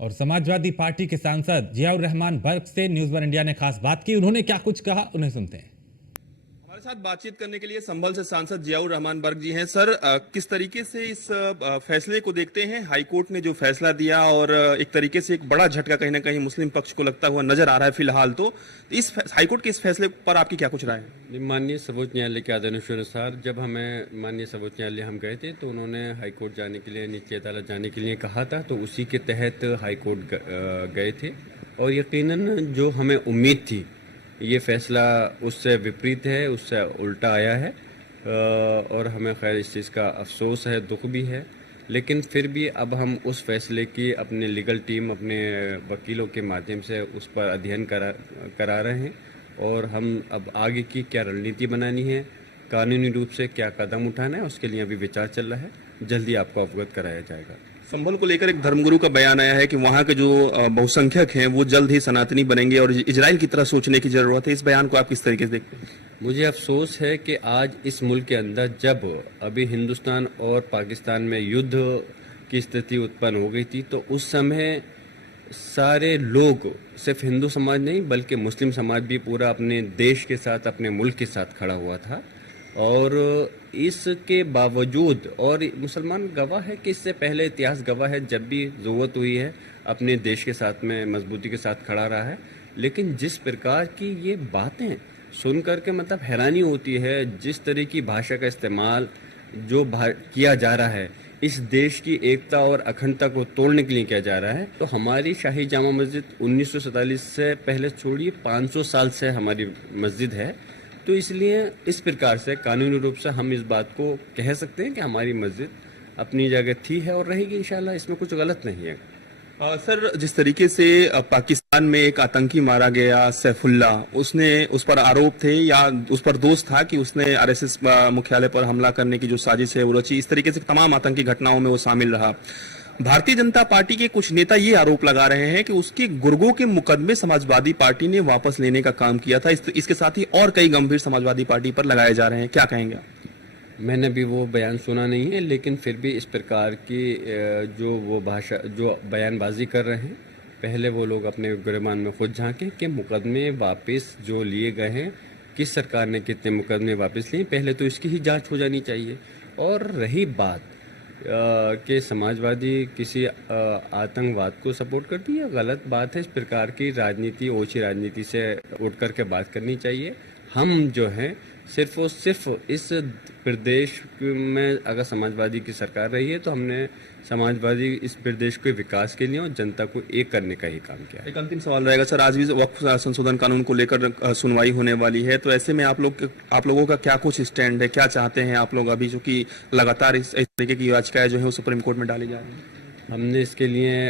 और समाजवादी पार्टी के सांसद जियाउर रहमान बर्क से न्यूज वन इंडिया ने खास बात की। उन्होंने क्या कुछ कहा, उन्हें सुनते हैं। हमारे साथ बातचीत करने के लिए संभल से सांसद जियाउर रहमान बर्क जी हैं। सर, किस तरीके से इस फैसले को देखते हैं? हाईकोर्ट ने जो फैसला दिया और एक तरीके से एक बड़ा झटका कहीं ना कहीं मुस्लिम पक्ष को लगता हुआ नजर आ रहा है फिलहाल। तो इस हाईकोर्ट के इस फैसले पर आपकी क्या कुछ राय है? माननीय सर्वोच्च न्यायालय के आदेशानुसार जब हमें माननीय सर्वोच्च न्यायालय हम गए थे तो उन्होंने हाईकोर्ट जाने के लिए, नीचे अदालत जाने के लिए कहा था, तो उसी के तहत हाईकोर्ट गए थे। और यकीनन जो हमें उम्मीद थी, ये फैसला उससे विपरीत है, उससे उल्टा आया है। और हमें खैर इस चीज़ का अफसोस है, दुख भी है। लेकिन फिर भी अब हम उस फैसले की अपने लीगल टीम, अपने वकीलों के माध्यम से उस पर अध्ययन करा रहे हैं। और हम अब आगे की क्या रणनीति बनानी है, कानूनी रूप से क्या कदम उठाना है, उसके लिए अभी विचार चल रहा है। जल्दी आपको अवगत कराया जाएगा। संभल को लेकर एक धर्मगुरु का बयान आया है कि वहां के जो बहुसंख्यक हैं वो जल्द ही सनातनी बनेंगे और इजराइल की तरह सोचने की जरूरत है। इस बयान को आप किस तरीके से देखते हैं? मुझे अफसोस है कि आज इस मुल्क के अंदर जब अभी हिंदुस्तान और पाकिस्तान में युद्ध की स्थिति उत्पन्न हो गई थी, तो उस समय सारे लोग, सिर्फ हिंदू समाज नहीं बल्कि मुस्लिम समाज भी पूरा अपने देश के साथ, अपने मुल्क के साथ खड़ा हुआ था। और इसके बावजूद, और मुसलमान गवाह है कि इससे पहले इतिहास गवाह है, जब भी ज़रूरत हुई है अपने देश के साथ में मजबूती के साथ खड़ा रहा है। लेकिन जिस प्रकार की ये बातें सुन करके मतलब हैरानी होती है, जिस तरह की भाषा का इस्तेमाल जो किया जा रहा है, इस देश की एकता और अखंडता को तोड़ने के लिए किया जा रहा है। तो हमारी शाही जामा मस्जिद 1947 से पहले छोड़िए 500 साल से हमारी मस्जिद है। तो इसलिए इस प्रकार से कानूनी रूप से हम इस बात को कह सकते हैं कि हमारी मस्जिद अपनी जगह थी, है और रहेगी इंशाल्लाह। इसमें कुछ गलत नहीं है। सर, जिस तरीके से पाकिस्तान में एक आतंकी मारा गया सैफुल्ला, उसने, उस पर आरोप थे या उस पर दोष था कि उसने आरएसएस मुख्यालय पर हमला करने की जो साजिश है वो रची। इस तरीके से तमाम आतंकी घटनाओं में वो शामिल रहा। भारतीय जनता पार्टी के कुछ नेता ये आरोप लगा रहे हैं कि उसके गुर्गों के मुकदमे समाजवादी पार्टी ने वापस लेने का काम किया था। इसके साथ ही और कई गंभीर समाजवादी पार्टी पर लगाए जा रहे हैं। क्या कहेंगे आप? मैंने भी वो बयान सुना नहीं है, लेकिन फिर भी इस प्रकार की जो वो भाषा, जो बयानबाजी कर रहे हैं, पहले वो लोग अपने गिरबान में खुद झांकें कि मुकदमे वापस जो लिए गए हैं, किस सरकार ने कितने मुकदमे वापस लिए, पहले तो इसकी ही जांच हो जानी चाहिए। और रही बात कि समाजवादी किसी आतंकवाद को सपोर्ट करती है, गलत बात है। इस प्रकार की राजनीति, ओछी राजनीति से उठ कर के बात करनी चाहिए। हम जो हैं सिर्फ और सिर्फ इस प्रदेश में अगर समाजवादी की सरकार रही है तो हमने समाजवादी इस प्रदेश के विकास के लिए और जनता को एक करने का ही काम किया है। एक अंतिम सवाल रहेगा सर, आज भी वक्फ संशोधन कानून को लेकर सुनवाई होने वाली है, तो ऐसे में आप लोगों का क्या कुछ स्टैंड है? क्या चाहते हैं आप लोग अभी, जो कि लगातार इस तरीके की याचिकाएं जो है वो सुप्रीम कोर्ट में डाली जा रही है? हमने इसके लिए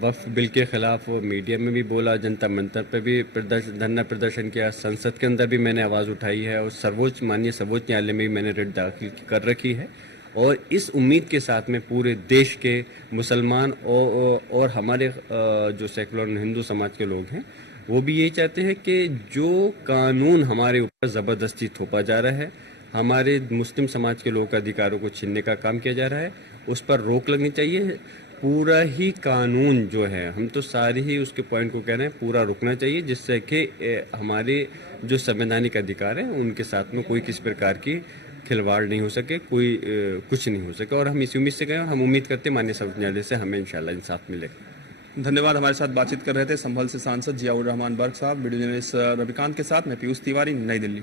वक्फ बिल के खिलाफ मीडिया में भी बोला, जनता मंतर पर भी धरना प्रदर्शन किया, संसद के अंदर भी मैंने आवाज़ उठाई है, और माननीय सर्वोच्च न्यायालय में भी मैंने रिट दाखिल कर रखी है। और इस उम्मीद के साथ में पूरे देश के मुसलमान और हमारे जो सेकुलर हिंदू समाज के लोग हैं, वो भी यही चाहते हैं कि जो कानून हमारे ऊपर ज़बरदस्ती थोपा जा रहा है, हमारे मुस्लिम समाज के लोगों के अधिकारों को छीनने का काम किया जा रहा है, उस पर रोक लगनी चाहिए। पूरा ही कानून जो है, हम तो सारे ही उसके पॉइंट को कह रहे हैं, पूरा रुकना चाहिए, जिससे कि हमारे जो संवैधानिक अधिकार हैं उनके साथ में कोई किसी प्रकार की खिलवाड़ नहीं हो सके, कोई कुछ नहीं हो सके। और हम इसी उम्मीद से गए और हम उम्मीद करते हैं माननीय सर्वोच्च न्यायालय से हमें इंशाल्लाह इंसाफ मिलेगा। धन्यवाद। हमारे साथ बातचीत कर रहे थे संभल से सांसद जियाउर रहमान बर्क साहब। वीडियो जर्नलिस्ट रविकांत के साथ मैं पीयूष तिवारी, नई दिल्ली।